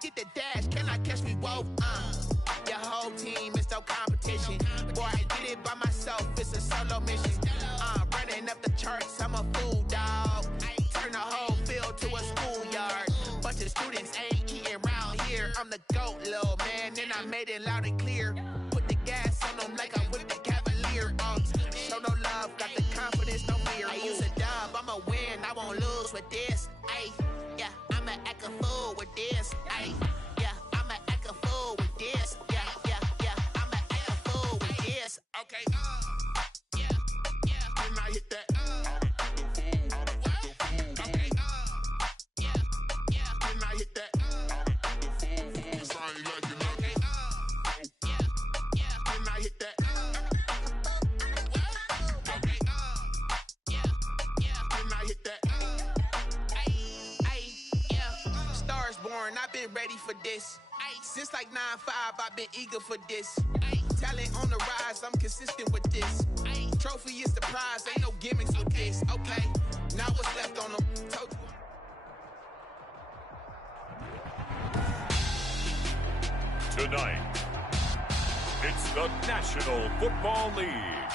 get the dash, cannot catch me, whoa, Your whole team is no competition. Boy, I did it by myself, it's a solo mission. Running up the charts, I'm a fool, dog. Turn the whole field to a schoolyard. Bunch of students ain't eating round here. I'm the GOAT, little man, and I made it loud and clear. Put the gas on them like I'm with the Cavalier. Show no love, got the confidence, no fear. I use a dub, I'ma win, I won't lose with this. Ay, yeah, I'ma act a fool with this. Ay, yeah, I'ma act a fool with this. Yeah, I'ma act a fool with this. Okay, yeah, and I hit that. Okay, yeah, and I hit that. Cause I ain't like it, okay, yeah, and I hit that. Okay, yeah, and I hit that. Yeah, Stars born, I've been ready for this. Since like 9-5, I've been eager for this. Talent on the rise, I'm consistent with this. Trophy is the prize, ain't no gimmicks with this. Okay, now what's left on them? Tonight, it's the National Football League.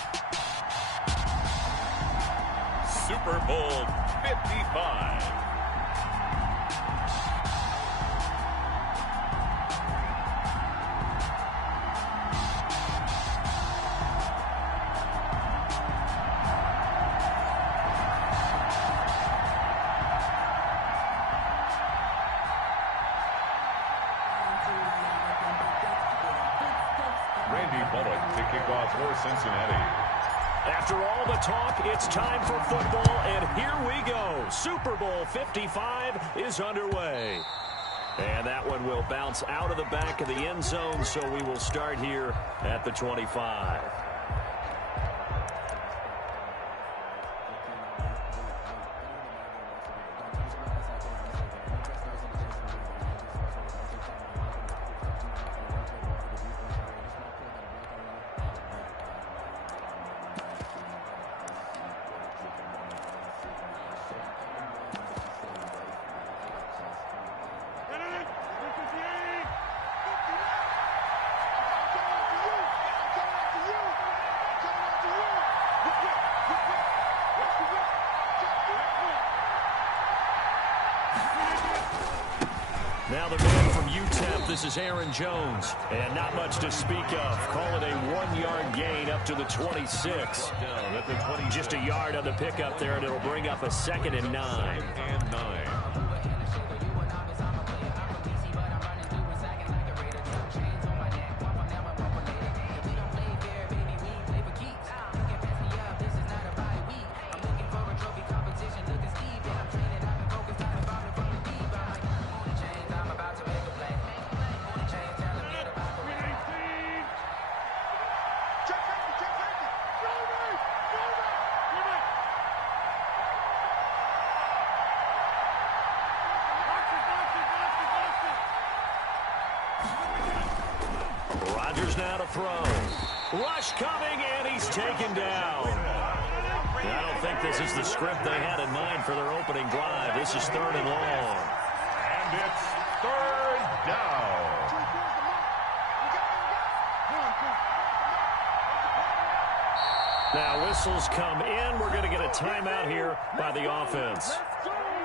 Super Bowl 55. Cincinnati. After all the talk, it's time for football, and here we go. Super Bowl 55 is underway. And that one will bounce out of the back of the end zone, so we will start here at the 25. Now the man from UTEP, this is Aaron Jones. And not much to speak of. Call it a 1-yard gain up to the 26. Just a yard on the pickup there, and it'll bring up a 2nd and 9. Now to throw. Rush coming, and he's taken down. I don't think this is the script they had in mind for their opening drive. This is 3rd and long. And it's 3rd down. Now whistles come in. We're going to get a timeout here by the offense.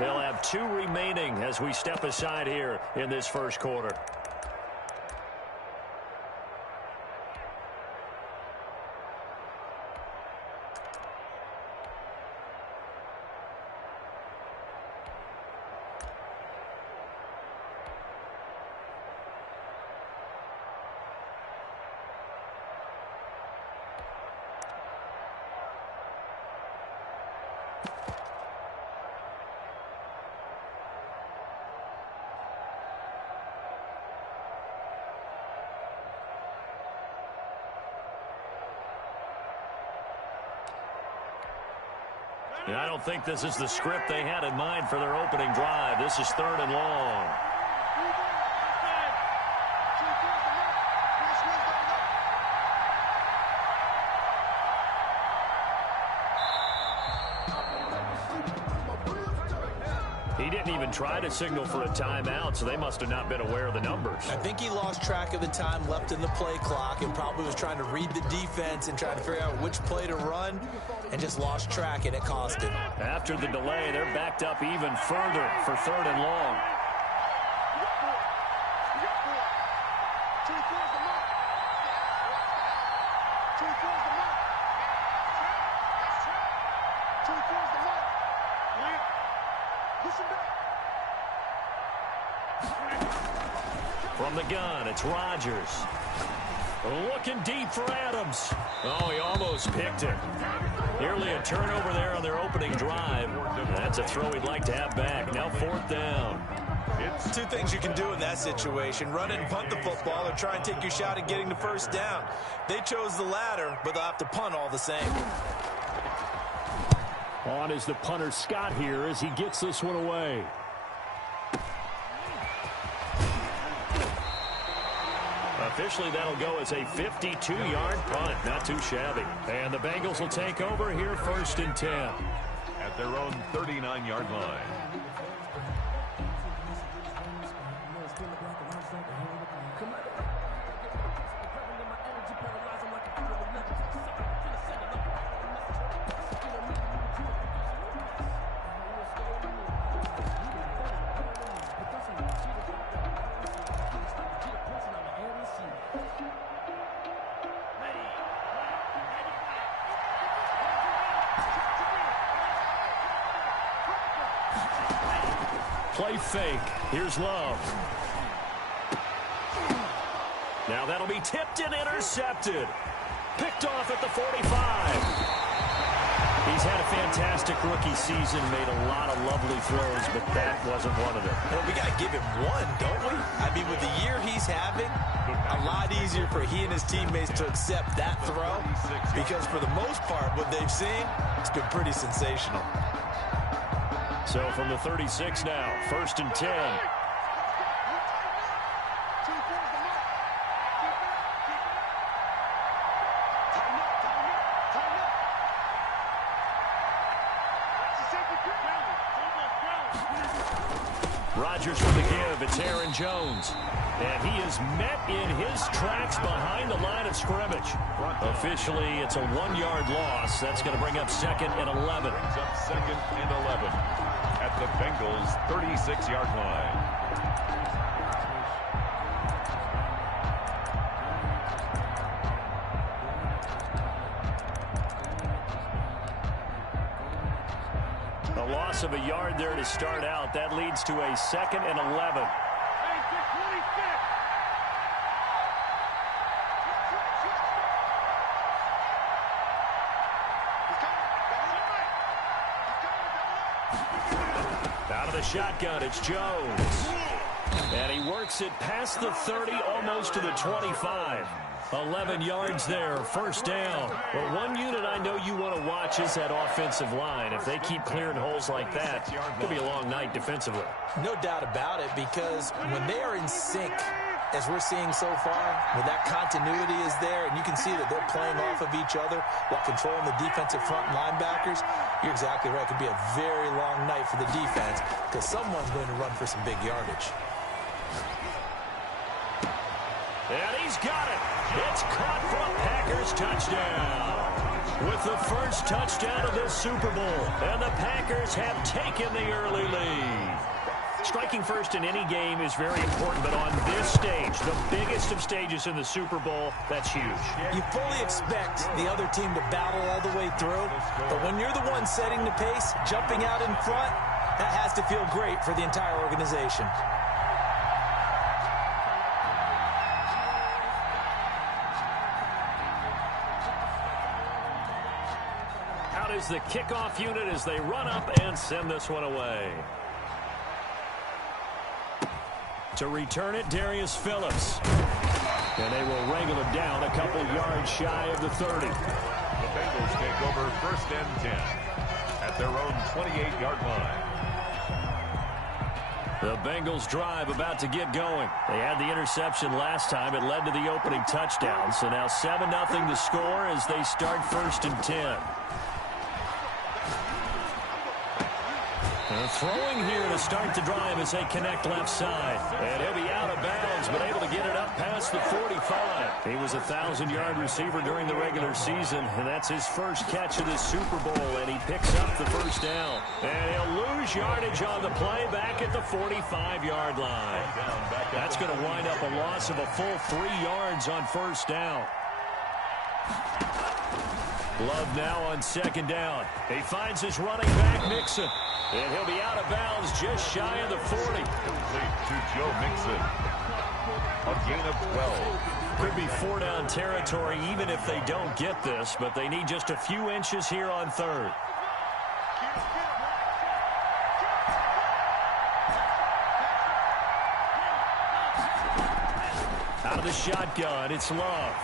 They'll have 2 remaining as we step aside here in this first quarter. I don't think this is the script they had in mind for their opening drive. This is 3rd and long. He didn't even try to signal for a timeout, so they must have not been aware of the numbers. I think he lost track of the time left in the play clock and probably was trying to read the defense and trying to figure out which play to run and just lost track, and it cost him. After the delay, they're backed up even further for 3rd and long. From the gun, it's Rodgers. Looking deep for Adams. Oh, he almost picked it. Nearly a turnover there on their opening drive. That's a throw he'd like to have back. Now 4th down. It's 2 things you can do in that situation. Run it and punt the football or try and take your shot at getting the 1st down. They chose the latter, but they'll have to punt all the same. On is the punter Scott here as he gets this one away. Officially, that'll go as a 52-yard punt. Not too shabby. And the Bengals will take over here 1st and 10. At their own 39-yard line. Play fake. Here's Love. Now that'll be tipped and intercepted. Picked off at the 45. He's had a fantastic rookie season, made a lot of lovely throws, but that wasn't one of them. Well, we got to give him one, don't we? I mean, with the year he's having, a lot easier for he and his teammates to accept that throw because for the most part, what they've seen, it's been pretty sensational. So from the 36 now, 1st and 10. Rodgers for the give. It's Aaron Jones. And he is met in his tracks behind the line of scrimmage. Officially, it's a 1-yard loss. That's going to bring up 2nd and 11. Brings up 2nd and 11 at the Bengals' 36-yard line. A loss of a yard there to start out. That leads to a 2nd and 11. Out of the shotgun, it's Jones. And he works it past the 30, almost to the 25. 11 yards there, 1st down. Well, one unit I know you want to watch is that offensive line. If they keep clearing holes like that, it could be a long night defensively. No doubt about it, because when they are in sync, as we're seeing so far, when that continuity is there, and you can see that they're playing off of each other while controlling the defensive front linebackers, you're exactly right. It could be a very long night for the defense because someone's going to run for some big yardage. And he's got it. It's caught for a Packers touchdown. With the first touchdown of this Super Bowl, and the Packers have taken the early lead. Striking first in any game is very important, but on this stage, the biggest of stages in the Super Bowl, that's huge. You fully expect the other team to battle all the way through, but when you're the one setting the pace, jumping out in front, that has to feel great for the entire organization. Out is the kickoff unit as they run up and send this one away. To return it, Darius Phillips. And they will wrangle him down a couple yards shy of the 30. The Bengals take over 1st and 10 at their own 28-yard line. The Bengals drive about to get going. They had the interception last time. It led to the opening touchdown. So now 7-0 to score as they start 1st and 10. Throwing here to start the drive as they connect left side. And he'll be out of bounds, but able to get it up past the 45. He was a 1,000-yard receiver during the regular season, and that's his first catch of this Super Bowl, and he picks up the first down. And he'll lose yardage on the play back at the 45-yard line. That's going to wind up a loss of a full 3 yards on first down. Love now on second down. He finds his running back, Mixon. And he'll be out of bounds just shy of the 40. Complete to Joe Mixon. A gain of 12. Could be 4-down territory even if they don't get this, but they need just a few inches here on third. Out of the shotgun, it's Love.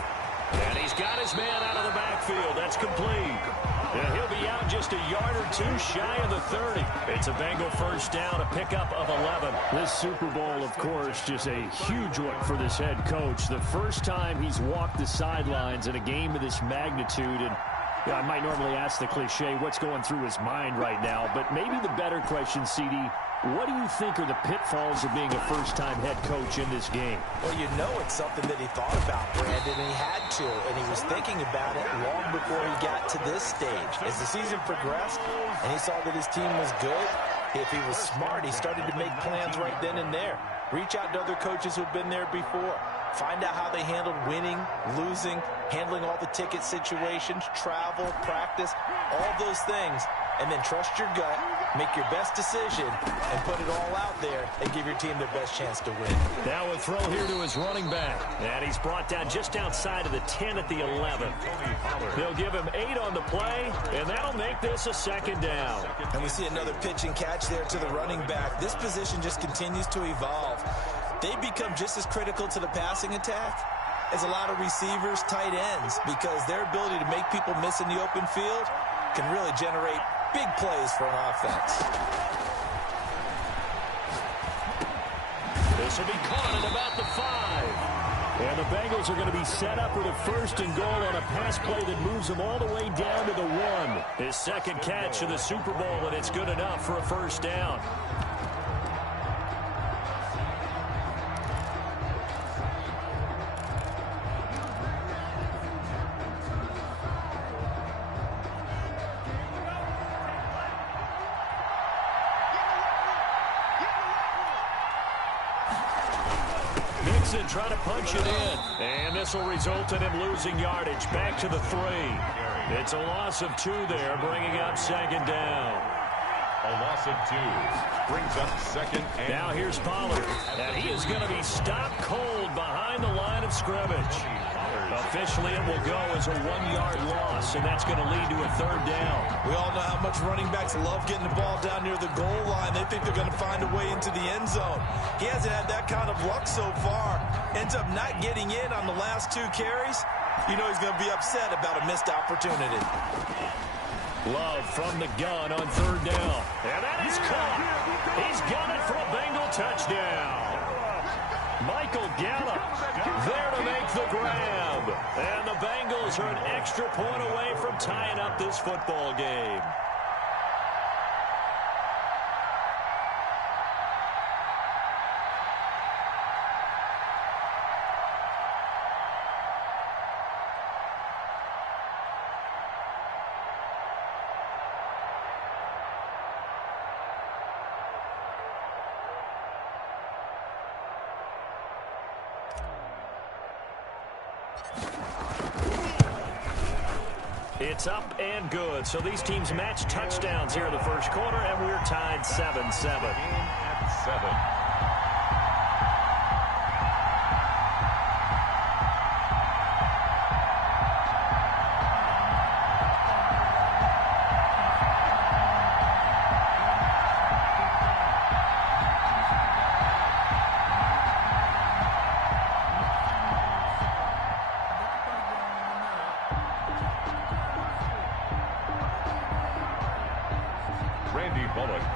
And he's got his man out of the backfield. That's complete. And he'll be out just a yard or two shy of the 30. It's a Bengal first down, a pickup of 11. This Super Bowl, of course, just a huge one for this head coach. The first time he's walked the sidelines in a game of this magnitude. And I might normally ask the cliche, what's going through his mind right now? But maybe the better question, CD, what do you think are the pitfalls of being a first-time head coach in this game? Well, you know it's something that he thought about, Brandon, and he had to, and he was thinking about it long before he got to this stage. As the season progressed and he saw that his team was good, if he was smart, he started to make plans right then and there. Reach out to other coaches who've been there before. Find out how they handled winning, losing, handling all the ticket situations, travel, practice, all those things. And then trust your gut, make your best decision, and put it all out there and give your team their best chance to win. Now a throw here to his running back. And he's brought down just outside of the 10 at the 11. They'll give him 8 on the play, and that'll make this a second down. And we see another pitch and catch there to the running back. This position just continues to evolve. They become just as critical to the passing attack as a lot of receivers, tight ends, because their ability to make people miss in the open field can really generate big plays for an offense. This will be caught at about the 5. And the Bengals are going to be set up with a first and goal on a pass play that moves them all the way down to the 1. His second catch of the Super Bowl, and it's good enough for a first down. Trying to punch it in. And this will result in him losing yardage. Back to the 3. It's a loss of 2 there, bringing up second down. A loss of 2 brings up second and... Now here's Pollard. And he is going to be stopped cold behind the line of scrimmage. Officially, it will go as a 1-yard loss, and that's going to lead to a third down. We all know how much running backs love getting the ball down near the goal line. They think they're going to find a way into the end zone. He hasn't had that kind of luck so far. Ends up not getting in on the last 2 carries. You know he's going to be upset about a missed opportunity. Love from the gun on third down. And that is caught. He's got it for a Bengal touchdown. Michael Gallup there to make the grab. And the Bengals are an extra point away from tying up this football game. It's up and good. So these teams match touchdowns here in the first quarter, and we're tied 7-7. At 7.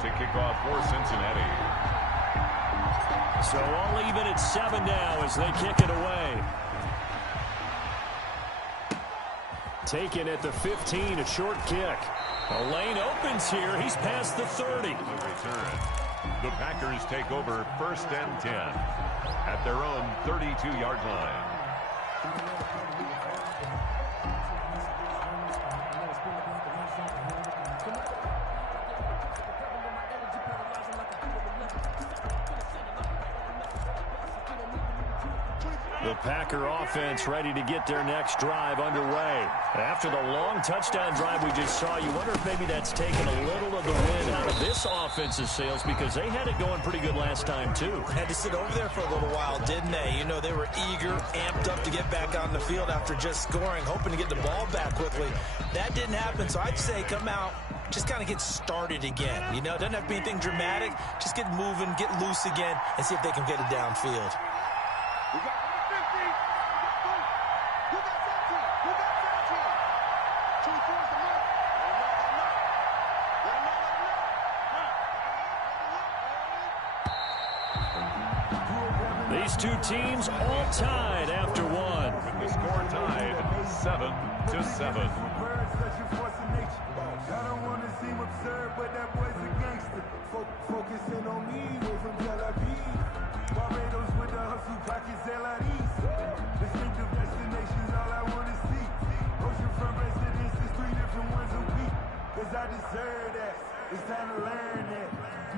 To kick off for Cincinnati. So all even at 7 now as they kick it away. Taken at the 15, a short kick. The lane opens here. He's past the 30. Return. The Packers take over 1st and 10 at their own 32-yard line. The Packer offense ready to get their next drive underway. After the long touchdown drive we just saw, you wonder if maybe that's taken a little of the wind out of this offense's sails, because they had it going pretty good last time too. Had to sit over there for a little while, didn't they? You know, they were eager, amped up to get back on the field after just scoring, hoping to get the ball back quickly. That didn't happen, so I'd say come out, just kind of get started again. You know, it doesn't have to be anything dramatic. Just get moving, get loose again, and see if they can get it downfield. These two teams all tied after one. With the score tied 7-7. I don't want to seem absurd, but that boy's a gangster. Focusing on me, way from Tel Aviv. Barbados with the hustle, pockets LIDs. Distinctive destinations, all I want to see. Oceanfront residences, 3 different ones a week. Cause I deserve that. It's time to learn that.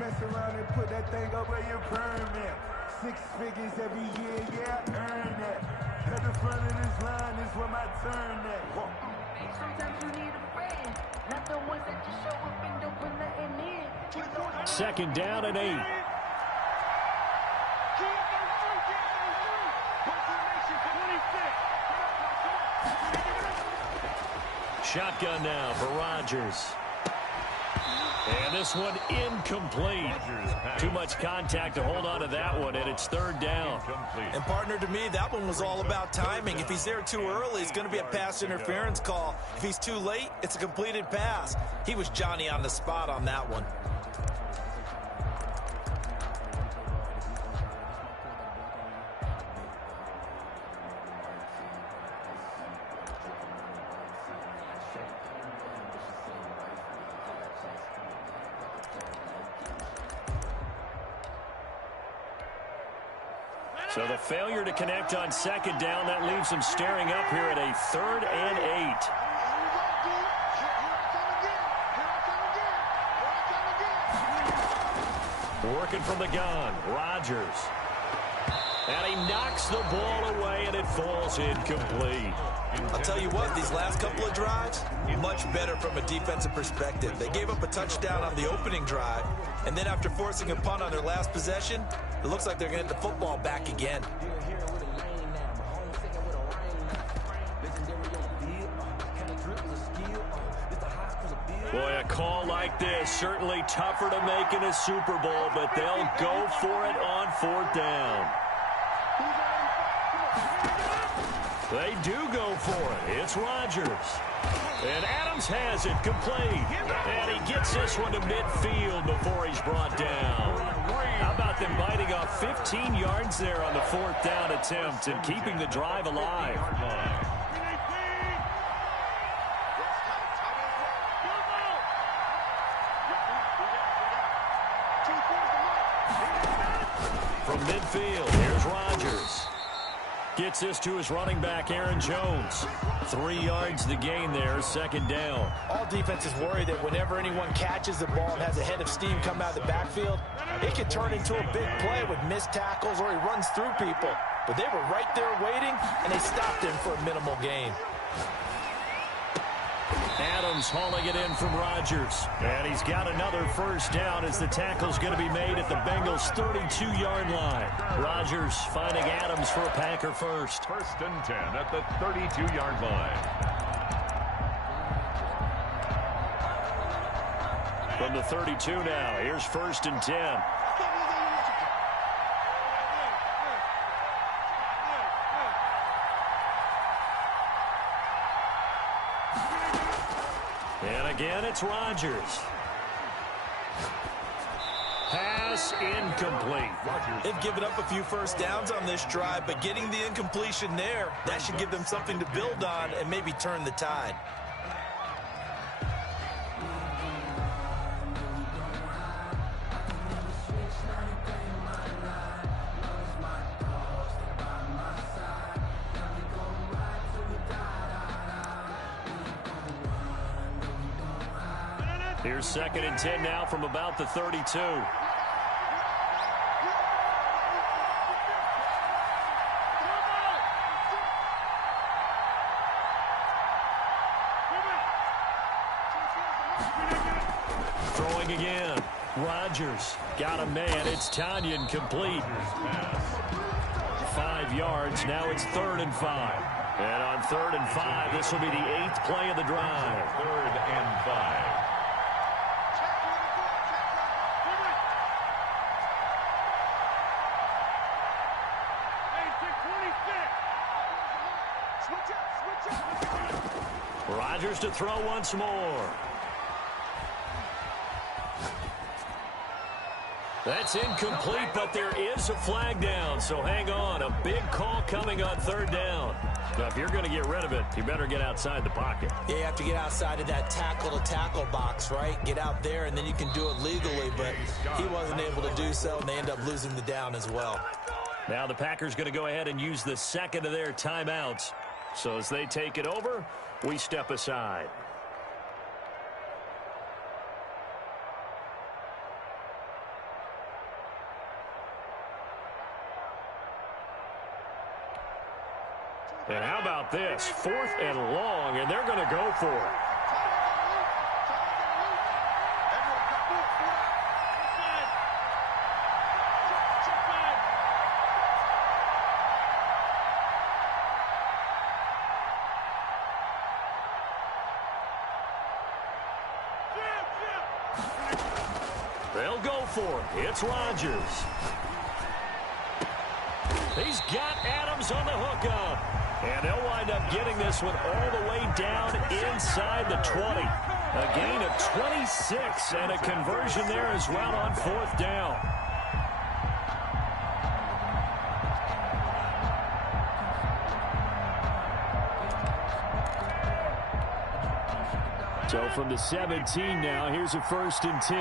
Mess around and put that thing up where you burn that. 6 figures every year, yeah, I earn that. At the front of this line is where my turn at. Sometimes you need a friend, not the ones that just show up and don't put nothing in. 2nd down and 8. Shotgun now for Rodgers. And this one incomplete. Too much contact to hold on to that one, and it's 3rd down. And partner, to me, that one was all about timing. If he's there too early, it's going to be a pass interference call. If he's too late, it's a completed pass. He was Johnny on the spot on that one. So the failure to connect on 2nd down, that leaves them staring up here at a 3rd and 8. Working from the gun, Rodgers. And he knocks the ball away, and it falls incomplete. I'll tell you what, these last couple of drives, much better from a defensive perspective. They gave up a touchdown on the opening drive, and then after forcing a punt on their last possession, it looks like they're going to get the football back again. Boy, a call like this, certainly tougher to make in a Super Bowl, but they'll go for it on 4th down. They do go for it. It's Rodgers. And Adams has it complete. And he gets this one to midfield before he's brought down. How about them biting off 15 yards there on the 4th down attempt and keeping the drive alive? From midfield, here's Rodgers. Gets this to his running back, Aaron Jones. 3 yards the gain there, 2nd down. All defenses worry that whenever anyone catches the ball and has a head of steam come out of the backfield, it can turn into a big play with missed tackles or he runs through people. But they were right there waiting, and they stopped him for a minimal gain. Adams hauling it in from Rodgers. And he's got another 1st down as the tackle's going to be made at the Bengals' 32-yard line. Rodgers finding Adams for a Packer first. 1st and 10 at the 32-yard line. From the 32 now, here's 1st and 10. And again, it's Rodgers. Pass incomplete. They've given up a few 1st downs on this drive, but getting the incompletion there, that should give them something to build on and maybe turn the tide. Here's 2nd and 10 now from about the 32. Throwing again. Rodgers got a man. It's Tanyan complete. 5 yards. Now it's 3rd and 5. And on 3rd and 5, this will be the 8th play of the drive. 3rd and 5. Rodgers to throw once more. That's incomplete, but there is a flag down, so hang on. A big call coming on 3rd down. Now, if you're going to get rid of it, you better get outside the pocket. Yeah, you have to get outside of that tackle-to-tackle box, right? Get out there, and then you can do it legally, but he wasn't able to do so, and they end up losing the down as well. Now the Packers going to go ahead and use the 2nd of their timeouts. So as they take it over, we step aside. And how about this? 4th and long, and they're going to go for it. They'll go for it. It's Rodgers. He's got Adams on the hookup. And they'll wind up getting this one all the way down inside the 20. A gain of 26 and a conversion there as well on 4th down. So from the 17 now, here's a 1st and 10.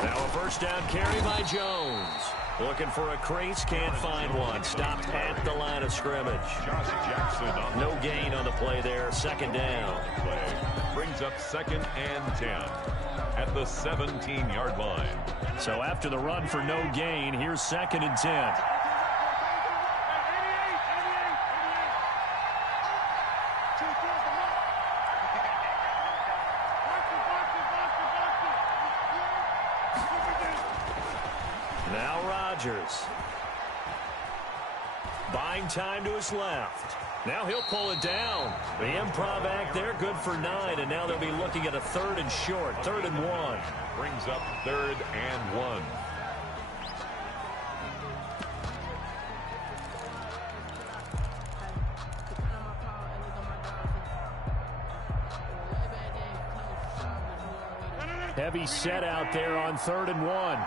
Now a 1st down carry by Jones. Looking for a crease, can't find one. Stopped at the line of scrimmage. Josh Jackson on no gain on the play there. 2nd down. play. Brings up 2nd and 10 at the 17-yard line. So after the run for no gain, here's 2nd and 10. Now Rodgers. Buying time to his left. Now he'll pull it down. The improv act there, good for 9, and now they'll be looking at a 3rd and short, 3rd and 1. Brings up 3rd and 1. Heavy set out there on 3rd and 1.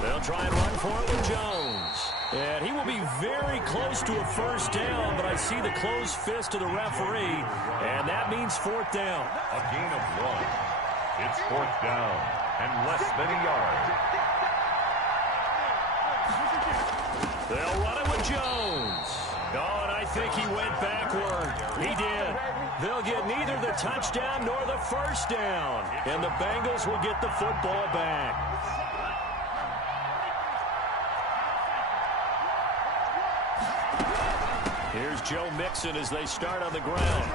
They'll try and run for it with Jones. And he will be very close to a 1st down, but I see the closed fist of the referee, and that means 4th down. A gain of 1. It's 4th down and less than a yard. They'll run it with Jones. Oh, and I think he went backward. He did. They'll get neither the touchdown nor the 1st down, and the Bengals will get the football back. Here's Joe Mixon as they start on the ground.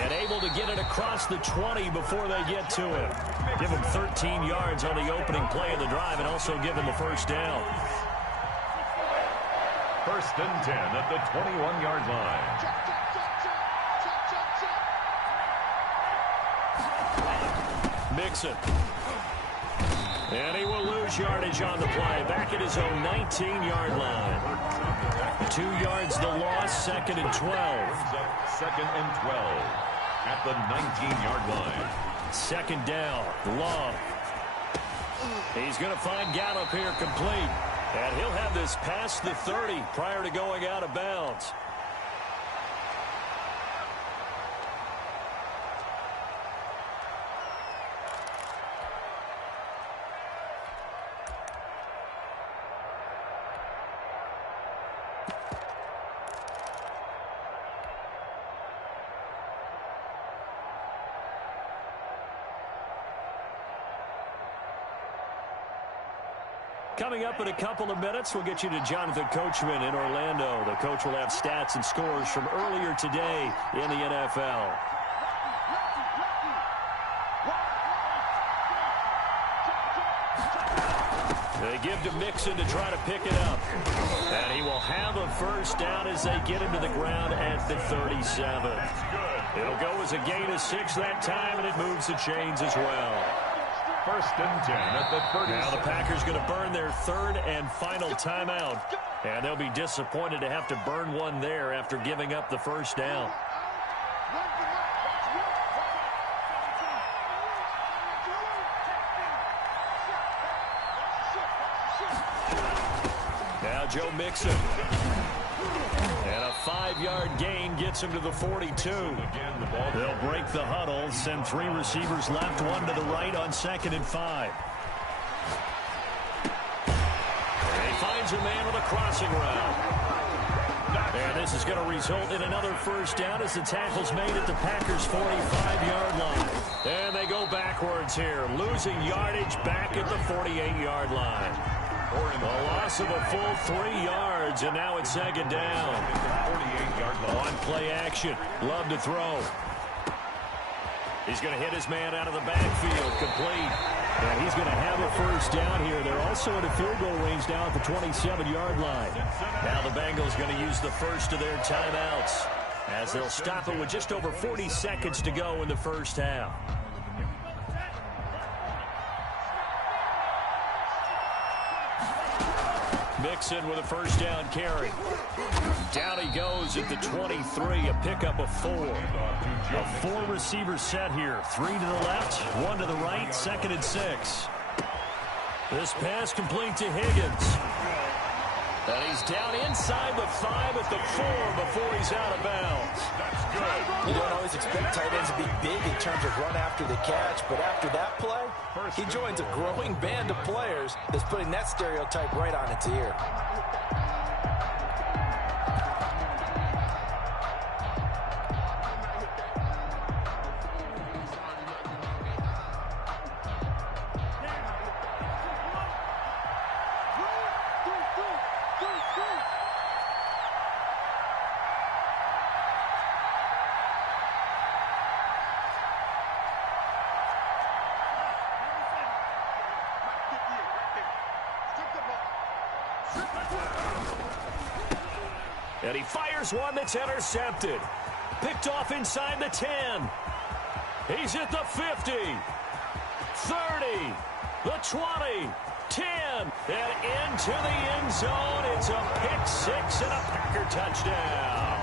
And able to get it across the 20 before they get to him. Give him 13 yards on the opening play of the drive and also give him a 1st down. 1st and 10 at the 21-yard line. Mixon. And he will lose yardage on the play. Back at his own 19-yard line. 2 yards the loss, 2nd and 12. 2nd and 12 at the 19-yard line. 2nd down, Love. He's going to find Gallup here complete. And he'll have this past the 30 prior to going out of bounds. Coming up in a couple of minutes, we'll get you to Jonathan Coachman in Orlando. The coach will have stats and scores from earlier today in the NFL. They give to Mixon to try to pick it up. And he will have a first down as they get him to the ground at the 37. It'll go as a gain of 6 that time, and it moves the chains as well. First and 10 at the 30. Now the Packers going to burn their third and final timeout. And they'll be disappointed to have to burn one there after giving up the first down. Now Joe Mixon. And a 5-yard gain gets him to the 42. They'll break the huddle, send 3 receivers left, 1 to the right on 2nd and 5. And he finds a man with a crossing route. And this is going to result in another first down as the tackle's made at the Packers' 45-yard line. And they go backwards here, losing yardage back at the 48-yard line. A loss of a full 3 yards, and now it's 2nd down. 48-yard line. On play action. Love to throw. He's going to hit his man out of the backfield. Complete. And he's going to have a first down here. They're also in a field goal range now at the 27-yard line. Now the Bengals going to use the first of their timeouts as they'll stop it with just over 40 seconds to go in the first half. Mixon with a first down carry. Down he goes at the 23, a pickup of 4. A 4-receiver set here. 3 to the left, 1 to the right, 2nd and 6. This pass complete to Higgins. And he's down inside the 5 at the 4 before he's out of bounds. You don't always expect tight ends to be big in terms of run after the catch, but after that play, he joins a growing band of players that's putting that stereotype right on its ear. And he fires one that's intercepted. Picked off inside the 10. He's at the 50. 30. The 20. 10. And into the end zone. It's a pick-6 and a Packer touchdown.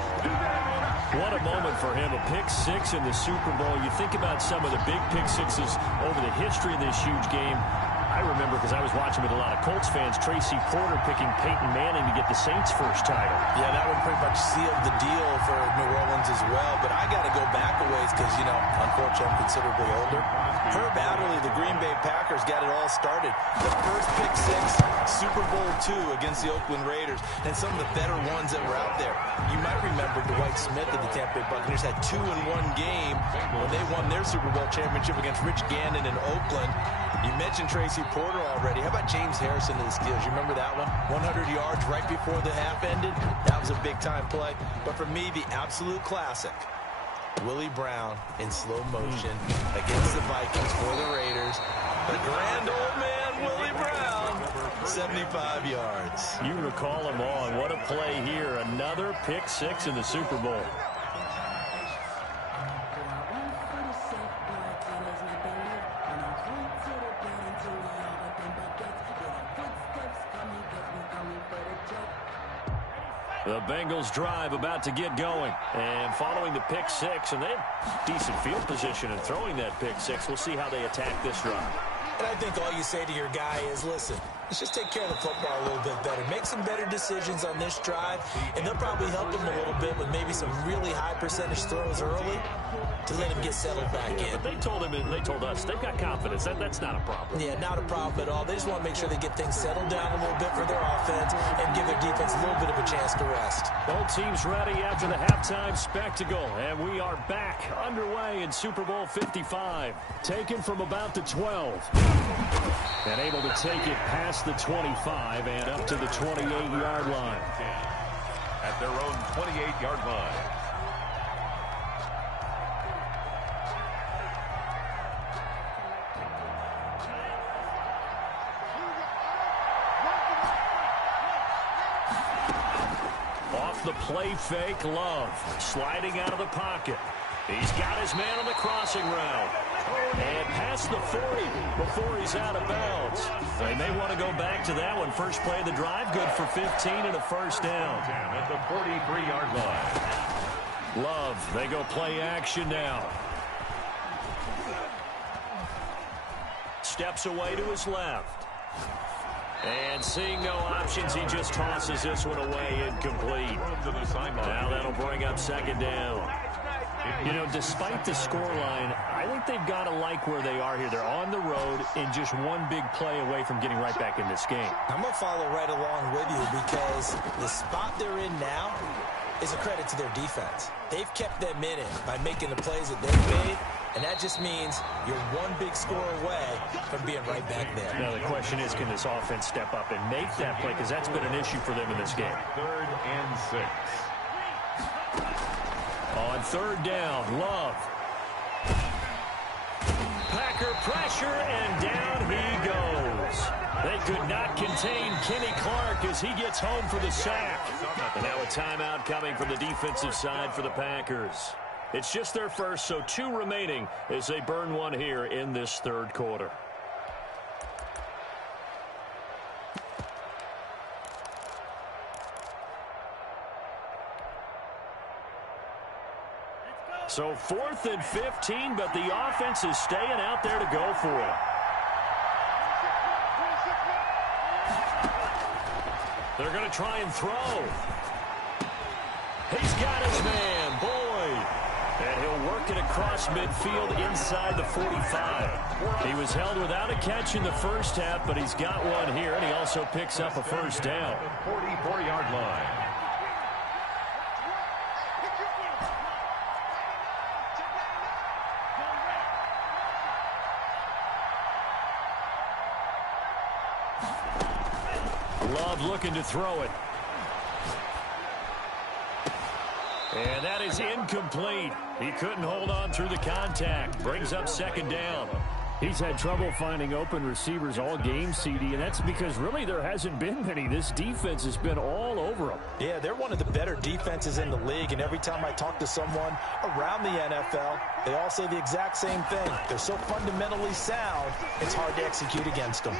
What a moment for him. A pick-6 in the Super Bowl. You think about some of the big pick-6s over the history of this huge game. I remember, because I was watching with a lot of Colts fans, Tracy Porter picking Peyton Manning to get the Saints' first title. Yeah, that one pretty much sealed the deal for New Orleans as well. But I got to go back a ways because, you know, unfortunately I'm considerably older. Herb Adderley, the Green Bay Packers, got it all started. The first pick-6, Super Bowl II against the Oakland Raiders, and some of the better ones that were out there. You might remember Dwight Smith of the Tampa Bay Buccaneers had 2 in one game when they won their Super Bowl championship against Rich Gannon in Oakland. You mentioned Tracy Porter already. How about James Harrison of the Steelers? You remember that one? 100 yards right before the half ended. That was a big-time play. But for me, the absolute classic, Willie Brown in slow motion against the Vikings for the Raiders. The grand old man, Willie Brown, 75 yards. You recall him on. What a play here. Another pick-6 in the Super Bowl. The Bengals drive about to get going. And following the pick-6, and they have decent field position in throwing that pick-6. We'll see how they attack this drive. And I think all you say to your guy is, listen, let's just take care of the football a little bit better. Make some better decisions on this drive, and they'll probably help him a little bit with maybe some really high percentage throws early to let him get settled back in. But they told him, and they told us, they've got confidence. That's not a problem. Yeah, not a problem at all. They just want to make sure they get things settled down a little bit for their offense and give their defense a little bit of a chance to rest. Both teams ready after the halftime spectacle, and we are back underway in Super Bowl 55. Taken from about the 12. And able to take it past past the 25 and up to the 28-yard line. At their own 28-yard line. Off the play fake, Love sliding out of the pocket. He's got his man on the crossing route. And past the 40 before he's out of bounds. They may want to go back to that one. First play of the drive, good for 15 and a first down. At the 43-yard line. Love, they go play action now. Steps away to his left. And seeing no options, he just tosses this one away incomplete. Now that'll bring up second down. You know, despite the scoreline, I think they've got to like where they are here. They're on the road and just one big play away from getting right back in this game. I'm going to follow right along with you because the spot they're in now is a credit to their defense. They've kept them in it by making the plays that they've made, and that just means you're one big score away from being right back there. Now the question is, can this offense step up and make that play? Because that's been an issue for them in this game. 3rd and 6. On third down, Love. Packer pressure, and down he goes. They could not contain Kenny Clark as he gets home for the sack. And now a timeout coming from the defensive side for the Packers. It's just their first, so 2 remaining as they burn one here in this third quarter. So 4th and 15, but the offense is staying out there to go for it. They're going to try and throw. He's got his man, Boyd. And he'll work it across midfield inside the 45. He was held without a catch in the first half, but he's got one here, and he also picks up a first down. 44-yard line. Love looking to throw it. And that is incomplete. He couldn't hold on through the contact. Brings up second down. He's had trouble finding open receivers all game, CD, and that's because really there hasn't been many. This defense has been all over them. Yeah, they're one of the better defenses in the league, and every time I talk to someone around the NFL, they all say the exact same thing. They're so fundamentally sound, it's hard to execute against them.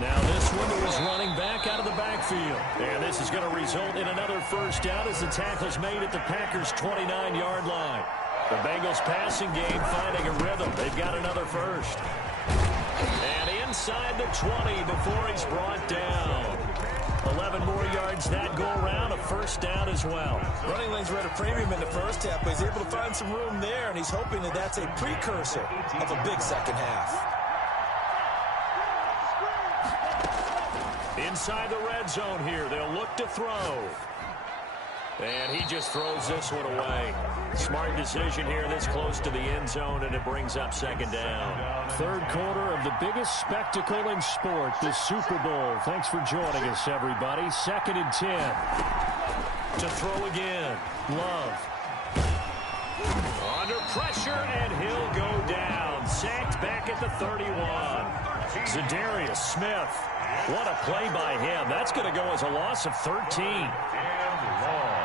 Now this one is running back out of the backfield. And this is going to result in another first down as the tackle's made at the Packers' 29-yard line. The Bengals passing game finding a rhythm. They've got another first. And inside the 20 before he's brought down. 11 more yards that go around, a first down as well. Running lanes were at a premium in the first half, but he's able to find some room there, and he's hoping that that's a precursor of a big second half. Inside the red zone here, they'll look to throw. And he just throws this one away. Smart decision here this close to the end zone, and it brings up second down. Third quarter of the biggest spectacle in sport, the Super Bowl. Thanks for joining us, everybody. 2nd and 10. To throw again. Love. Under pressure, and he'll go down. Sacked back at the 31. Zadarius Smith. What a play by him. That's going to go as a loss of 13. And long.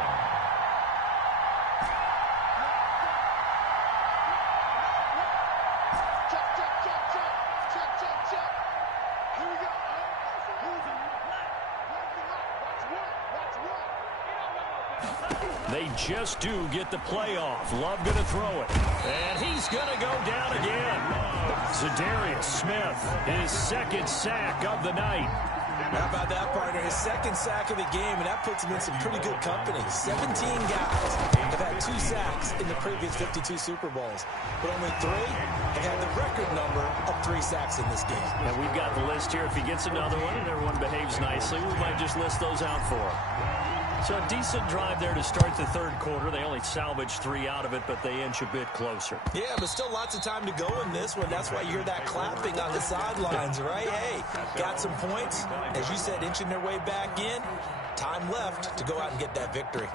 They just do get the playoff. Love going to throw it. And he's going to go down again. Zadarius Smith, his 2nd sack of the night. How about that, partner? His 2nd sack of the game, and that puts him in some pretty good company. 17 guys have had 2 sacks in the previous 52 Super Bowls, but only 3 have had the record number of 3 sacks in this game. And we've got the list here. If he gets another one and everyone behaves nicely, we might just list those out for him. So a decent drive there to start the third quarter. They only salvaged 3 out of it, but they inch a bit closer. Yeah, but still lots of time to go in this one. That's why you hear that clapping on the sidelines, right? Hey, got some points. As you said, inching their way back in. Time left to go out and get that victory.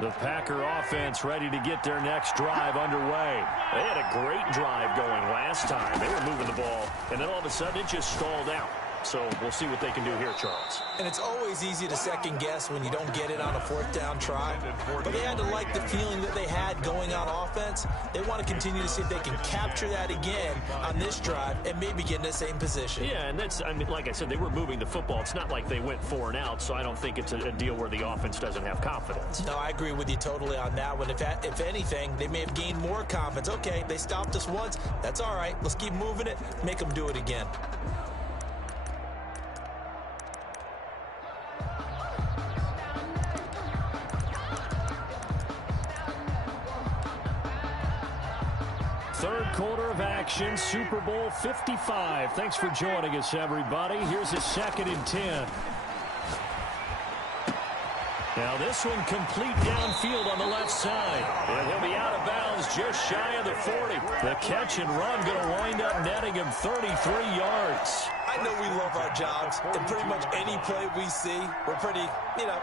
The Packer offense ready to get their next drive underway. They had a great drive going last time. They were moving the ball, and then all of a sudden it just stalled out. So we'll see what they can do here, Charles. And it's always easy to second guess when you don't get it on a fourth down try. But they had to like the feeling that they had going on offense. They want to continue to see if they can capture that again on this drive and maybe get in the same position. Yeah, and that's, I mean, like I said, they were moving the football. It's not like they went 4 and out, so I don't think it's a deal where the offense doesn't have confidence. No, I agree with you totally on that one. If anything, they may have gained more confidence. Okay, they stopped us once. That's all right. Let's keep moving it. Make them do it again. Third quarter of action, Super Bowl 55. Thanks for joining us, everybody. Here's a 2nd and 10. Now this one complete downfield on the left side. And he'll be out of bounds just shy of the 40. The catch and run going to wind up netting him 33 yards. I know we love our jobs, and pretty much any play we see, we're pretty,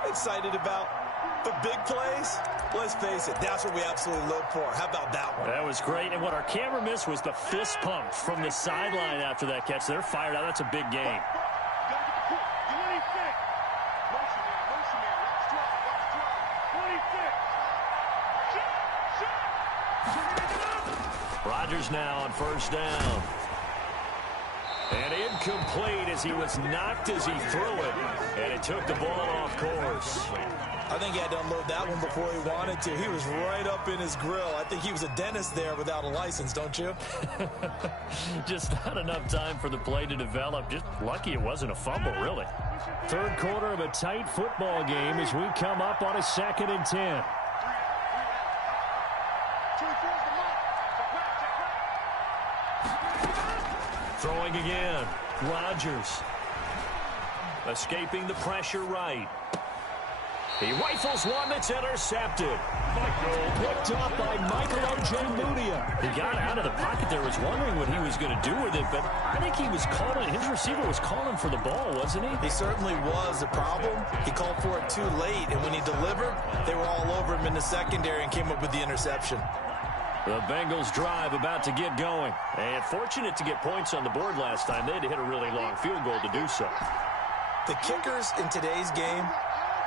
excited about. But big plays, let's face it, that's what we absolutely look for. How about that one? That was great. And what our camera missed was the fist pump from the sideline after that catch. They're fired out. That's a big game. Rodgers now on first down. And incomplete as he was knocked as he threw it. And it took the ball off course. I think he had to unload that one before he wanted to. He was right up in his grill. I think he was a dentist there without a license, don't you? Just not enough time for the play to develop. Just lucky it wasn't a fumble, really. Third quarter of a tight football game as we come up on a 2nd and 10. Throwing again. Rodgers. Escaping the pressure right. He rifles one that's intercepted. Picked up by Michael Ojemudia. He got out of the pocket there, was wondering what he was going to do with it, but I think he was calling, his receiver was calling for the ball, wasn't he? He certainly was. The problem, he called for it too late, and when he delivered, they were all over him in the secondary and came up with the interception. The Bengals drive about to get going. And fortunate to get points on the board last time. They had to hit a really long field goal to do so. The kickers in today's game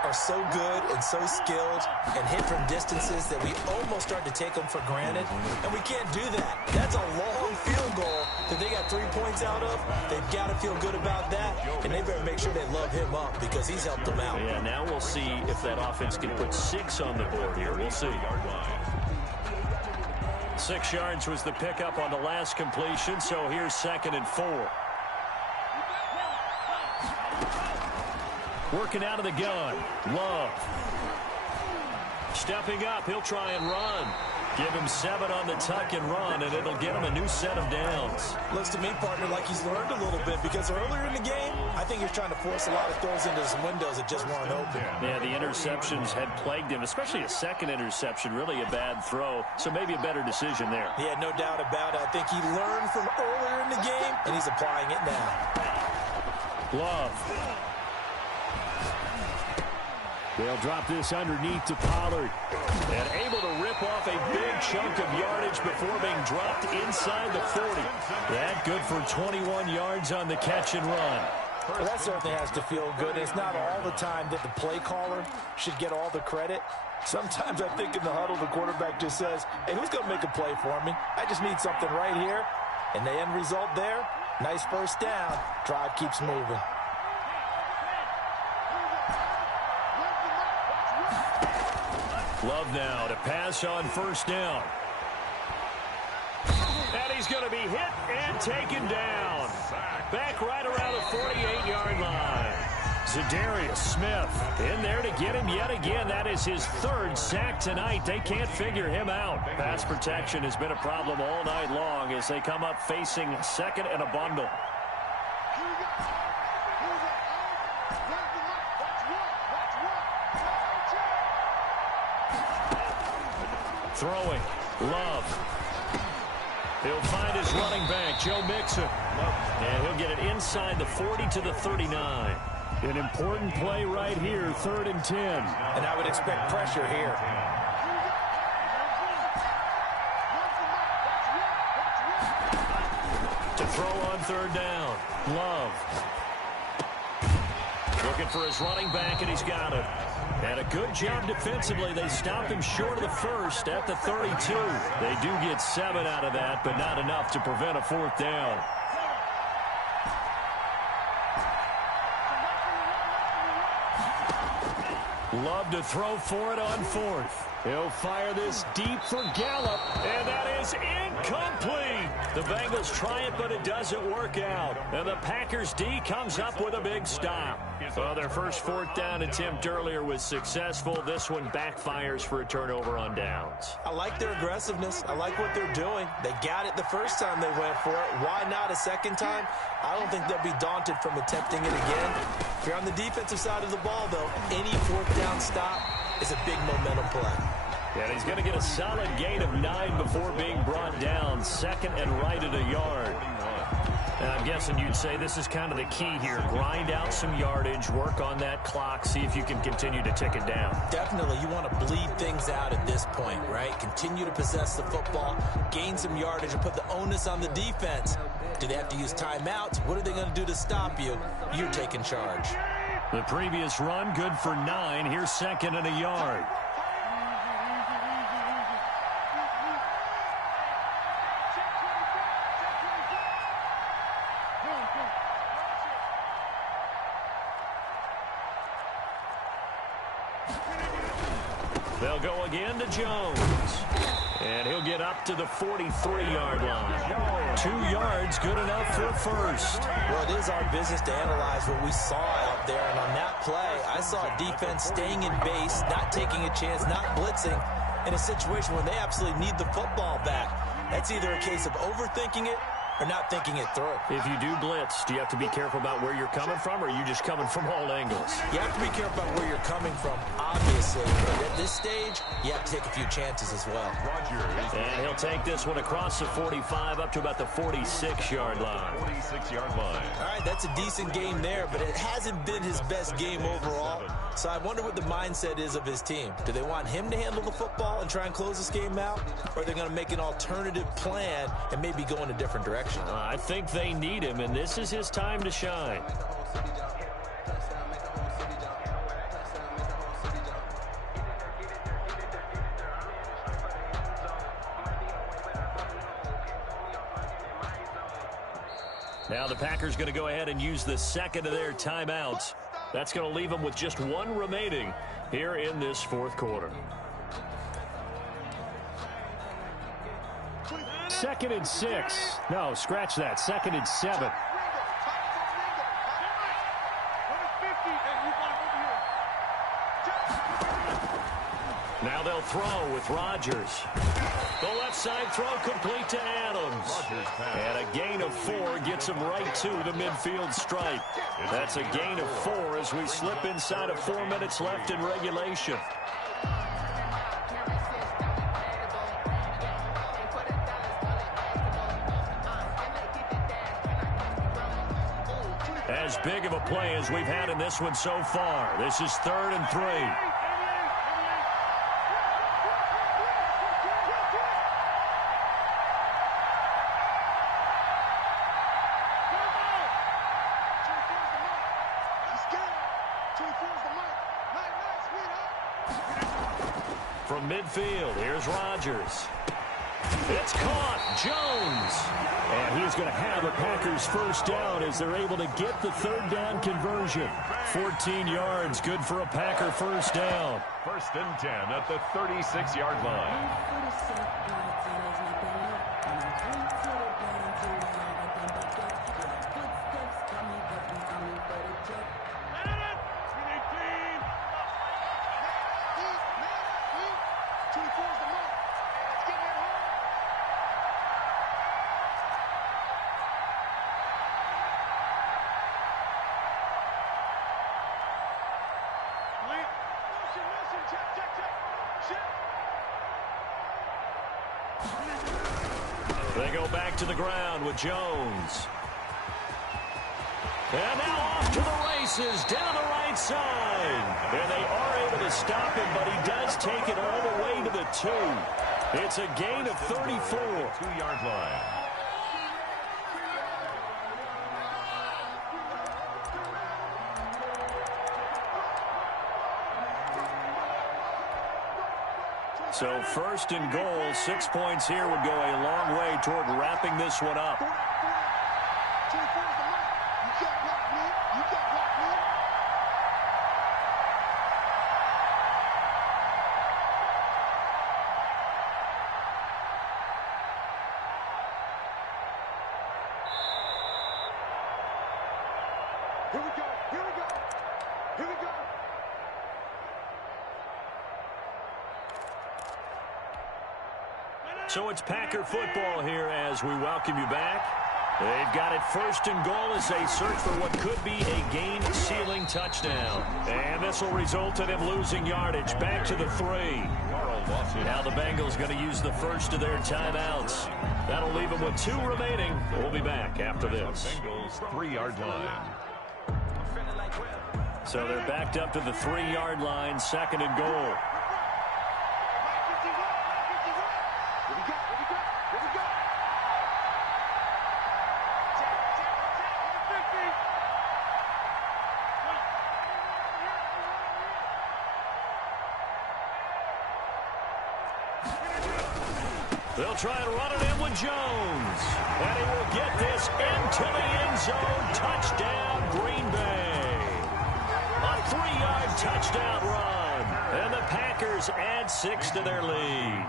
are so good and so skilled and hit from distances that we almost start to take them for granted. And we can't do that. That's a long field goal that they got 3 points out of. They've got to feel good about that. And they better make sure they love him up because he's helped them out. Yeah, now we'll see if that offense can put 6 on the board here. We'll see. 6 yards was the pickup on the last completion, so here's 2nd and 4. Working out of the gun. Love. Stepping up, he'll try and run. Give him 7 on the tuck and run, and it'll get him a new set of downs. Looks to me, partner, like he's learned a little bit because earlier in the game, I think he was trying to force a lot of throws into some windows that just weren't open. Yeah, the interceptions had plagued him, especially a second interception, really a bad throw. So maybe a better decision there. Yeah, no doubt about it. I think he learned from earlier in the game, and he's applying it now. Love. They'll drop this underneath to Pollard. And able to rip off a big chunk of yardage before being dropped inside the 40. That good for 21 yards on the catch and run. Well, that certainly has to feel good. It's not all the time that the play caller should get all the credit. Sometimes I think in the huddle, the quarterback just says, hey, who's going to make a play for me? I just need something right here. And the end result there, nice first down. Drive keeps moving. Love now to pass on first down. And he's going to be hit and taken down. Back right around the 48-yard line. Za'Darius Smith in there to get him yet again. That is his third sack tonight. They can't figure him out. Pass protection has been a problem all night long as they come up facing second and a bundle. Throwing. Love. He'll find his running back, Joe Mixon. And he'll get it inside the 40 to the 39. An important play right here, 3rd and 10. And I would expect pressure here. To throw on 3rd down. Love. Looking for his running back, and he's got it. And a good job defensively. They stop him short of the first at the 32. They do get 7 out of that, but not enough to prevent a 4th down. Love to throw for it on 4th. He'll fire this deep for Gallup, and that is incomplete. The Bengals try it, but it doesn't work out. And the Packers D comes up with a big stop. Well, their first 4th down attempt earlier was successful. This one backfires for a turnover on downs. I like their aggressiveness. I like what they're doing. They got it the first time they went for it. Why not a second time? I don't think they'll be daunted from attempting it again. If you're on the defensive side of the ball, though, any 4th down stop is a big momentum play. And he's going to get a solid gain of 9 before being brought down. 2nd and right at a yard. And I'm guessing you'd say this is kind of the key here. Grind out some yardage, work on that clock, see if you can continue to tick it down. Definitely. You want to bleed things out at this point, right? Continue to possess the football, gain some yardage, and put the onus on the defense. Do they have to use timeouts? What are they going to do to stop you? You're taking charge. The previous run, good for 9. Here's 2nd and a yard. They'll go again to Jones. And he'll get up to the 43-yard line. 2 yards, good enough for a first. Well, it is our business to analyze what we saw out there. And on that play, I saw a defense staying in base, not taking a chance, not blitzing, in a situation where they absolutely need the football back. That's either a case of overthinking it or not thinking it through. If you do blitz, do you have to be careful about where you're coming from, or are you just coming from all angles? You have to be careful about where you're coming from, obviously. But at this stage, you have to take a few chances as well. And he'll take this one across the 45 up to about the 46-yard line. 46-yard line. All right, that's a decent game there, but it hasn't been his best game overall. So I wonder what the mindset is of his team. Do they want him to handle the football and try and close this game out? Or are they going to make an alternative plan and maybe go in a different direction? I think they need him, and this is his time to shine. Now the Packers going to go ahead and use the 2nd of their timeouts. That's going to leave them with just 1 remaining here in this 4th quarter. 2nd and 6. No, scratch that. 2nd and 7. Now they'll throw with Rodgers. The left side throw complete to Adams. And a gain of 4 gets him right to the midfield stripe. That's a gain of 4 as we slip inside of 4 minutes left in regulation. As big of a play as we've had in this one so far. This is 3rd and 3. From midfield, here's Rodgers. It's caught. Jones. And he's going to have a Packers first down as they're able to get the 3rd down conversion. 14 yards, good for a Packer first down. 1st and 10 at the 36-yard line. They go back to the ground with Jones. And now off to the races down the right side. And they are able to stop him, but he does take it all the way to the 2. It's a gain of 34. 2-yard line. So first and goal, 6 points here would go a long way toward wrapping this one up. Here we go. Here we go. Here we go. So it's Packer football here as we welcome you back. They've got it first and goal as they search for what could be a game-sealing touchdown. And this will result in him losing yardage back to the 3. Now the Bengals going to use the first of their timeouts. That'll leave them with 2 remaining. We'll be back after this. Bengals 3-yard line. So they're backed up to the 3-yard line, second and goal. They'll try and run it in with Jones. And he will get this into the end zone. Touchdown, Green Bay. A 3-yard touchdown run. And the Packers add 6 to their lead.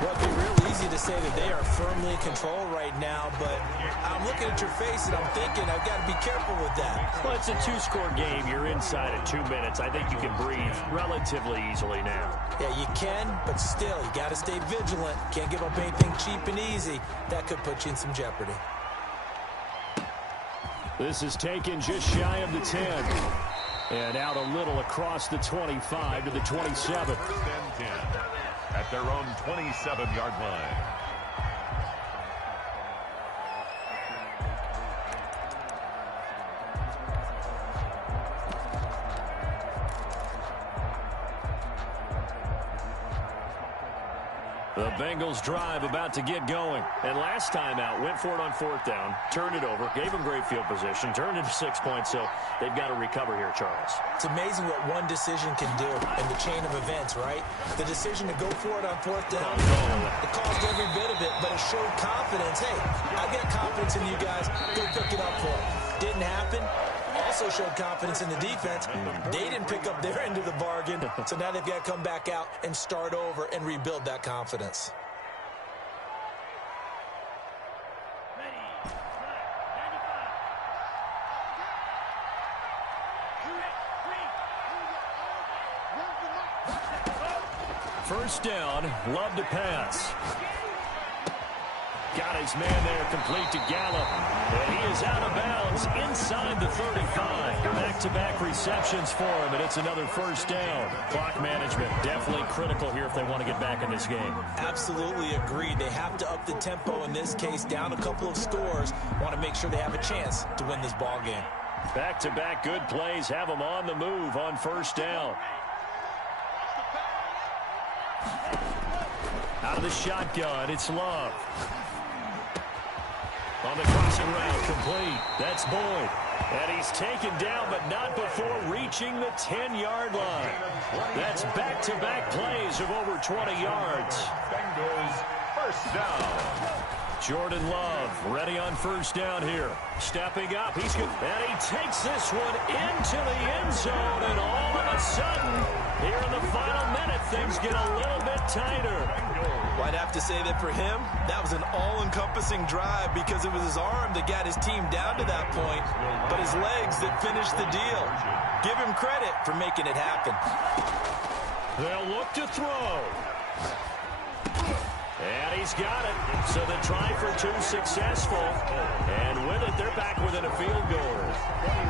Well, it'd be real easy to say that they are firmly in control right now, but I'm looking at your face and I'm thinking I've got to be careful with that. Well, it's a 2-score game. You're inside at 2 minutes. I think you can breathe relatively easily now. Yeah, you can, but still, you got to stay vigilant. Can't give up anything cheap and easy. That could put you in some jeopardy. This is taken just shy of the 10. And out a little across the 25 to the 27. First and 10 at their own 27-yard line. The Bengals drive about to get going. And last time out, went for it on 4th down, turned it over, gave them great field position, turned into 6 points, so they've got to recover here, Charles. It's amazing what one decision can do in the chain of events, right? The decision to go for it on 4th down, it caused every bit of it, but it showed confidence. Hey, I got confidence in you guys. Go pick it up for it. Didn't happen. Also showed confidence in the defense. They didn't pick up their end of the bargain, so now they've got to come back out and start over and rebuild that confidence. First down, Love to pass. Got his man there, complete to Gallup. And he is out of bounds inside the 35. Back-to-back receptions for him, and it's another first down. Clock management definitely critical here if they want to get back in this game. Absolutely agreed. They have to up the tempo in this case, down a couple of scores. Want to make sure they have a chance to win this ball game. Back-to-back good plays have them on the move on first down. Out of the shotgun, it's Love. On the crossing route, complete. That's Boyd. And he's taken down, but not before reaching the 10-yard line. That's back-to-back plays of over 20 yards. Bengals first down. Jordan Love ready on first down here. Stepping up. He's good. And he takes this one into the end zone. And all of a sudden, here in the final minute, things get a little bit tighter. Well, I'd have to say that for him, that was an all-encompassing drive because it was his arm that got his team down to that point, but his legs that finished the deal. Give him credit for making it happen. They'll look to throw. And he's got it. So the try for 2 successful. And with it, they're back within a field goal. 21.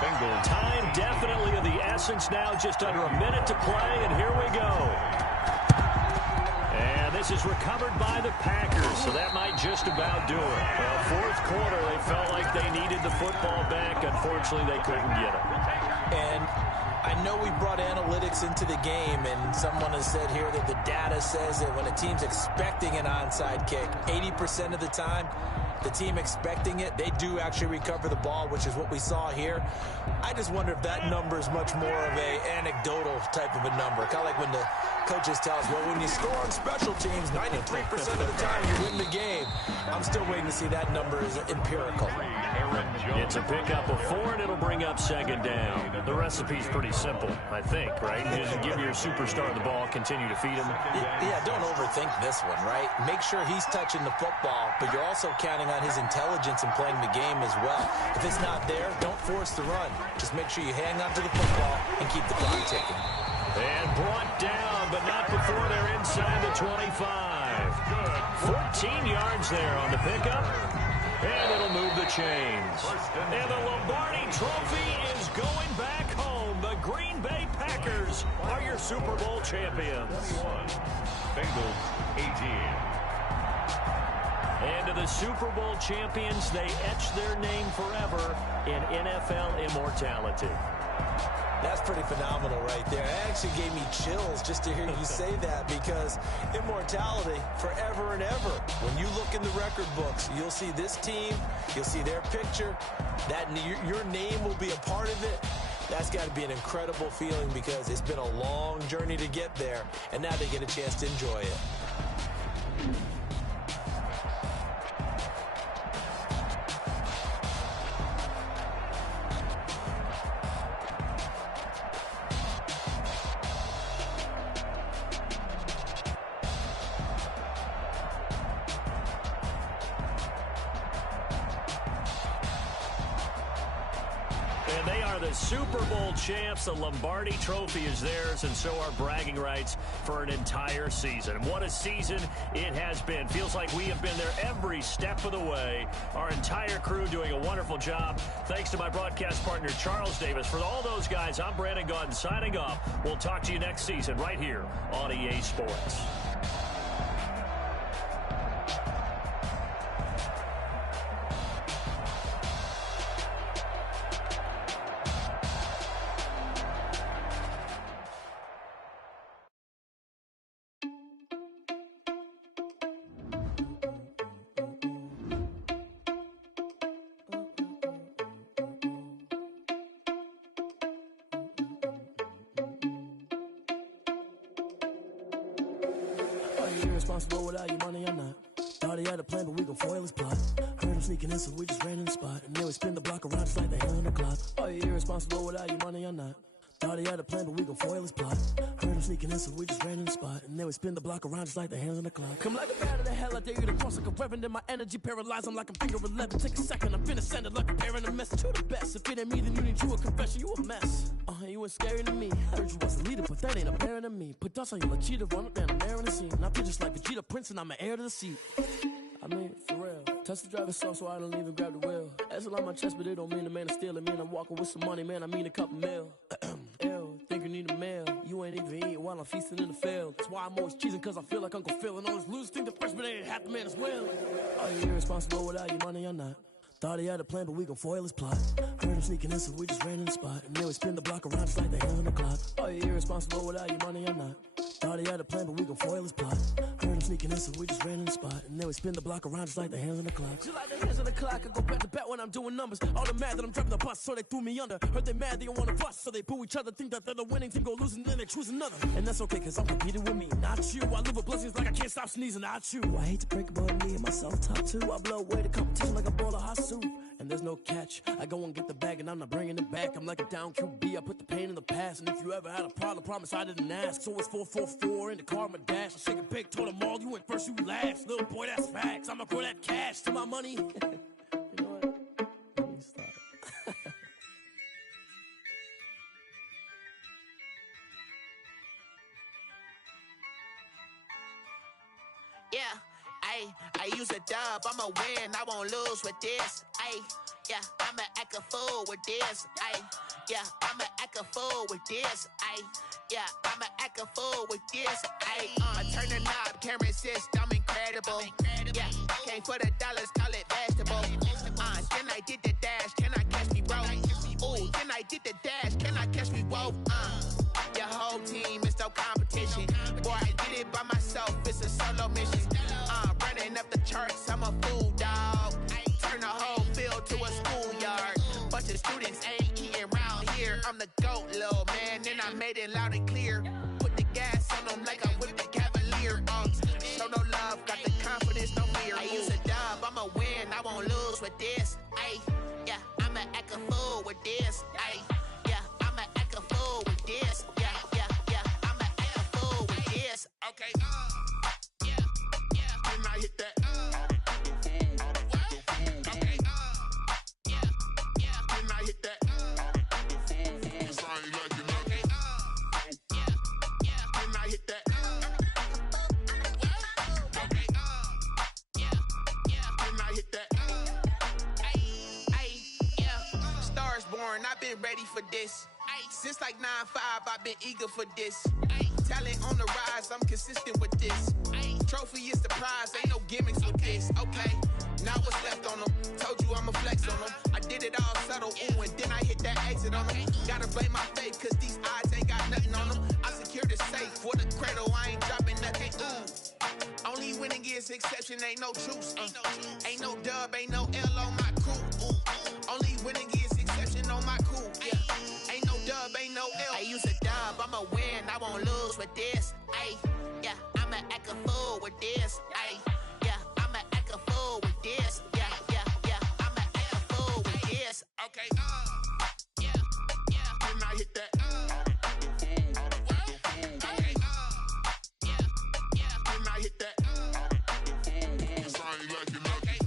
Bengals. Time definitely of the essence now. Just under a minute to play, and here we go. And this is recovered by the Packers, so that might just about do it. Well, fourth quarter, they felt like they needed the football back. Unfortunately, they couldn't get it. And I know we brought analytics into the game, and someone has said here that the data says that when a team's expecting an onside kick, 80% of the time, the team expecting it, they do actually recover the ball, which is what we saw here. I just wonder if that number is much more of a anecdotal type of a number. Kind of like when the coaches tell us, well, when you score on special teams, 93% of the time you win the game. I'm still waiting to see that number is empirical. It's a pickup of 4, and it'll bring up second down. The recipe's pretty simple, I think, right? Just give your superstar the ball, continue to feed him. Yeah, don't overthink this one, right? Make sure he's touching the football, but you're also counting on his intelligence in playing the game as well. If it's not there, don't force the run. Just make sure you hang on to the football and keep the clock ticking. And brought down, but not before they're inside the 25. 14 yards there on the pickup. And it'll move the chains. And the Lombardi Trophy is going back home. The Green Bay Packers are your Super Bowl champions. Bengals 18. And to the Super Bowl champions, they etch their name forever in NFL immortality. That's pretty phenomenal right there. It actually gave me chills just to hear you say that, because immortality forever and ever. When you look in the record books, you'll see this team, you'll see their picture, that your name will be a part of it. That's got to be an incredible feeling, because it's been a long journey to get there, and now they get a chance to enjoy it. The Super Bowl champs, the Lombardi Trophy is theirs, and so are bragging rights for an entire season. What a season it has been. Feels like we have been there every step of the way. Our entire crew doing a wonderful job. Thanks to my broadcast partner, Charles Davis. For all those guys, I'm Brandon Gaudin signing off. We'll talk to you next season right here on EA Sports. Irresponsible without your money or not. Thought he had a plan, but we gon' foil his plot. Heard him sneaking in, so we just ran in the spot. And then we spin the block around just like the hand on the clock. Are you irresponsible without your money or not? Thought he had a plan, but we gon' foil his plot. Heard him sneaking in, so we just ran in the spot. And then we spin the block around just like the hands on the clock. Come like a bat of the hell, I dare you to cross like a reverend. And my energy paralyzed, I'm like a finger 11. Take a second, I'm finna send it like a parent a message to the best. If it ain't me, then you need you a confession, you a mess. You ain't scary to me. Heard you was a leader, but that ain't apparent to me. Put dust on you like cheetah, run up down the air in the scene. I feel just like Vegeta Prince, and I'm an heir to the seat. I mean, for real. Touch the driver's soft, so I don't even grab the wheel. That's on my chest, but it don't mean the man is stealing. Mean I'm walking with some money, man, I mean a couple mil. Ew, think you need a meal. You ain't even eating while I'm feasting in the field. That's why I'm always cheesing, cause I feel like Uncle Phil. And all those losers think the freshman ain't half the man as well. Are you irresponsible without your money or not? Thought he had a plan, but we gon' foil his plot. Heard him sneaking in, so we just ran in the spot. And then we spin the block around just like the hands on the clock. Are you irresponsible without your money or not? Thought he had a plan, but we gon' foil his plot. Heard him sneaking in, so we just ran in the spot. And then we spin the block around just like the hands on the clock. Just like the hands on the clock, I go back to back when I'm doing numbers. All the mad that I'm driving the bus, so they threw me under. Heard they mad, they don't wanna bust, so they boo each other. Think that they're the winning team, go losing, then they choose another. And that's okay, cause I'm competing with me, not you. I live with blessings like I can't stop sneezing, not you. I hate to break it, but me and myself top two. I blow away the competition like a bowl of hot soup. And there's no catch. I go and get the bag and I'm not bringing it back. I'm like a down QB, I put the pain in the past. And if you ever had a problem, promise I didn't ask. So it's 444 in the car, my dash. I shake a big, told them all, you went first, you last. Little boy, that's facts. I'ma grow that cash to my money. You know what? Let me stop. Yeah, I used to dub, I'ma win, I won't lose with this. Ayy, yeah, I'ma act a fool with this. Ayy, yeah, I'ma act a fool with this. Ayy, yeah, I'ma act a fool with this. Ayy, turn the knob, camera assist, I'm incredible. Yeah, came for the dollars, call it vegetable. Then I did the dash, can I catch me, bro? Ooh, then I did the dash, can I catch me, whoa? Your whole team is no competition. Boy, I did it by myself, it's a solo mission. Running up the charts, I'm a fool, dog. Turn the whole field to a schoolyard. Bunch of students ain't eating round here. I'm the GOAT, little man, and I made it loud and clear. Put the gas on them like I whipped the Cavalier. Show no love, got the confidence, no fear. I use a dub, I'ma win, I won't lose with this. Ayy, yeah, I'ma act a fool with this. Ayy, yeah, I'ma act a fool with this. Yeah, yeah, yeah, I'ma act a fool with this. Okay, yeah, yeah, then I hit that. Okay, yeah, yeah, then I hit that. Cause I ain't like it, okay, yeah, yeah, then I hit that. Okay, yeah, yeah, then I hit that. Ay, yeah, stars born, I've been ready for this. Since like 9-5, I've been eager for this. Talent on the rise, I'm consistent with this. Trophy is the prize, ain't no gimmicks with this. Okay, now what's left on them? Told you I'ma flex on them. I did it all subtle, ooh, and then I hit that exit on them. Gotta blame my faith, cause these odds ain't got nothing on them. I secure the safe for the cradle, I ain't dropping nothing, ooh. Only winning is exception, ain't no truce. Ain't no dub, ain't no L on my crew. Only winning is exception on my crew. Yeah. Ain't no dub, ain't no L. I use a dub, I'ma win, I won't lose with this. Ayy, yeah, I'ma act a fool with this. Ayy, yeah, I'ma act a fool with this. Yeah, yeah, yeah, I'ma act a fool with this. Okay, yeah, yeah, then I hit that. Okay, yeah, yeah, then I hit that. Cause I ain't like it, okay,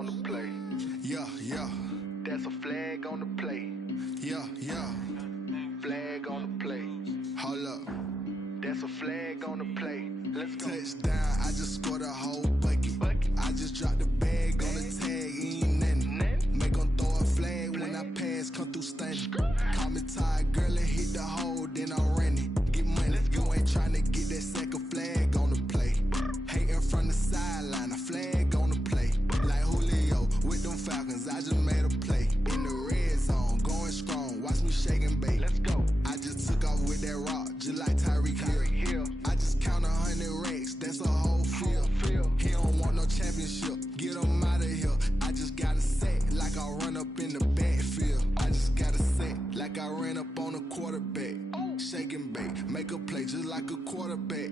on the play. Yeah, yeah. That's a flag on the play. Yeah, yeah. Flag on the play. Hold up. That's a flag on the play. Let's go. Touchdown, I just scored a whole bucket. I just dropped the bag on the tag, ain't nothing. Make 'em throw a flag when I pass, come through stunning. Call me tired, girl, and hit the hole, then I'm running. Get money, you ain't tryna get that second flag on the play. Hating from the sideline, a flag on the play. Like Julio with them Falcons, I just made a play. In the red zone, going strong, watch me shake and bake. Let's go. I just took off with that rock, just like Tyreek Hill. I just count 100 racks, that's a whole field. He don't want no championship, get him out of here. I just got a set, like I run up in the backfield. I just got a set, like I ran up on a quarterback. Shake and bake, make a play just like a quarterback.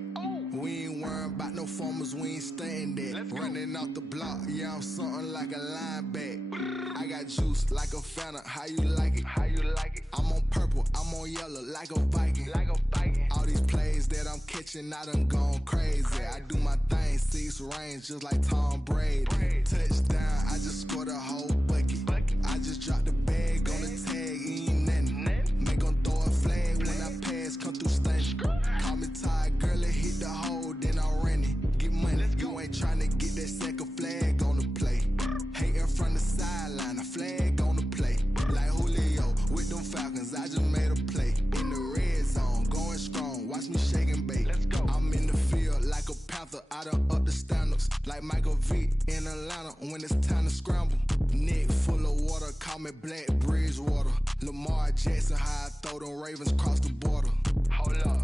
We ain't worrying about no formers, we ain't staying there. Running off the block, yeah, I'm something like a linebacker. I got juice like a Fanta, how you like it? How you like it? I'm on purple, I'm on yellow, like a Viking. Like a Viking. All these plays that I'm catching, I done gone crazy. I do my thing, 6 range, just like Tom Brady. Touchdown, I just scored a whole bucket. I just dropped the bag on the tag, ain't nothing. Make 'em throw a flag when I pass, come through stunning. Call me tired, girl, and hit the hole, then I'm running. Get money, you ain't tryna get that second flag on the play. Hating from the sideline, a flag on the play. Like Julio with them Falcons, I just made a play. In the red zone, going strong, watch me shake and bake. Let's go. I'm in the field like a panther, I done up the standards. Like Michael Vick in Atlanta when it's time to scramble. Neck full of water, call me Black Bridgewater. Lamar Jackson, how I throw them Ravens cross the border. Hold up.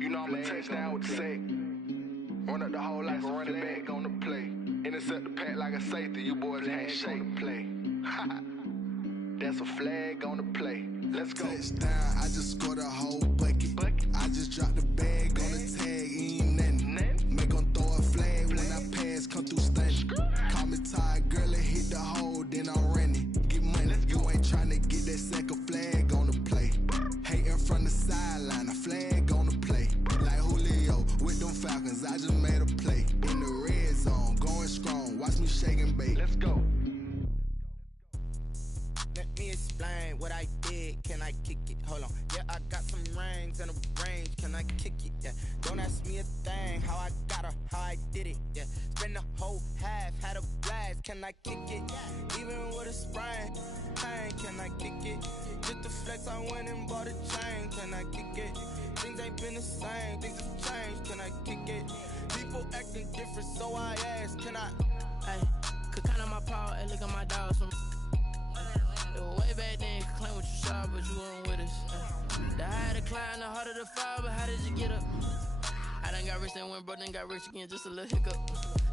You know I'm a touchdown with the sack. Run up the whole like a running back on the play. Intercept the pack like a safety, you boys ain't shake the play. That's a flag on the play. Let's go. Touchdown, I just scored a whole bucket. I just dropped the bag on the tag, ain't nothing. Make 'em throw a flag when I pass, come through stunning. Call me tired, girl, and hit the hole, then I'm running. Get money, you ain't tryna get that second flag on the play. Hating from the sideline, a flag on the play. Like Julio with them Falcons, I just made a play. In the red zone, going strong, watch me shake and bake. Let's go. Let me explain what I did. Can I kick it? Hold on. Yeah, I got some rings and a range. Can I kick it? Yeah. Don't ask me a thing. How I got her, how I did it. Yeah. Spend the whole half, had a blast. Can I kick it? Even with a sprain. Pain, can I kick it? Just the flex, I went and bought a chain. Can I kick it? Things ain't been the same. Things have changed. Can I kick it? People acting different, so I ask. Can I? Hey, could count on my power and look at my dogs from. It was way back then, could claim what you saw, but you weren't with us. The higher the climb, the harder the fall, but how did you get up? I done got rich, then went broke, then got rich again, just a little hiccup.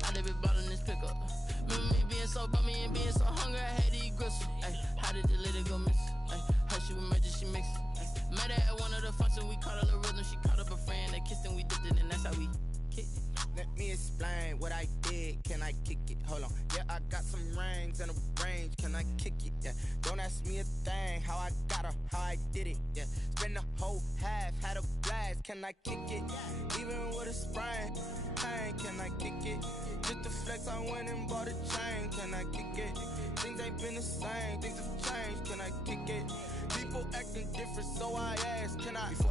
I done been ballin' this pickup. Remember me being so bummy and being so hungry, I had to eat gristle. Ay, how did you let it go miss? Ay, how she was magic, she mixed. Met her at one of the functions, we caught a little rhythm, she caught up a friend, they kissed and we dipped it, and that's how we kicked it. Let me explain what I did. Can I kick it? Hold on. Yeah, I got some rings and a range. Can I kick it? Yeah. Don't ask me a thing. How I got her, how I did it. Yeah. Spend the whole half, had a blast. Can I kick it? Even with a sprain. Pain, can I kick it? Just the flex, I went and bought a chain. Can I kick it? Things ain't been the same. Things have changed. Can I kick it? People acting different, so I ask. Can I? Before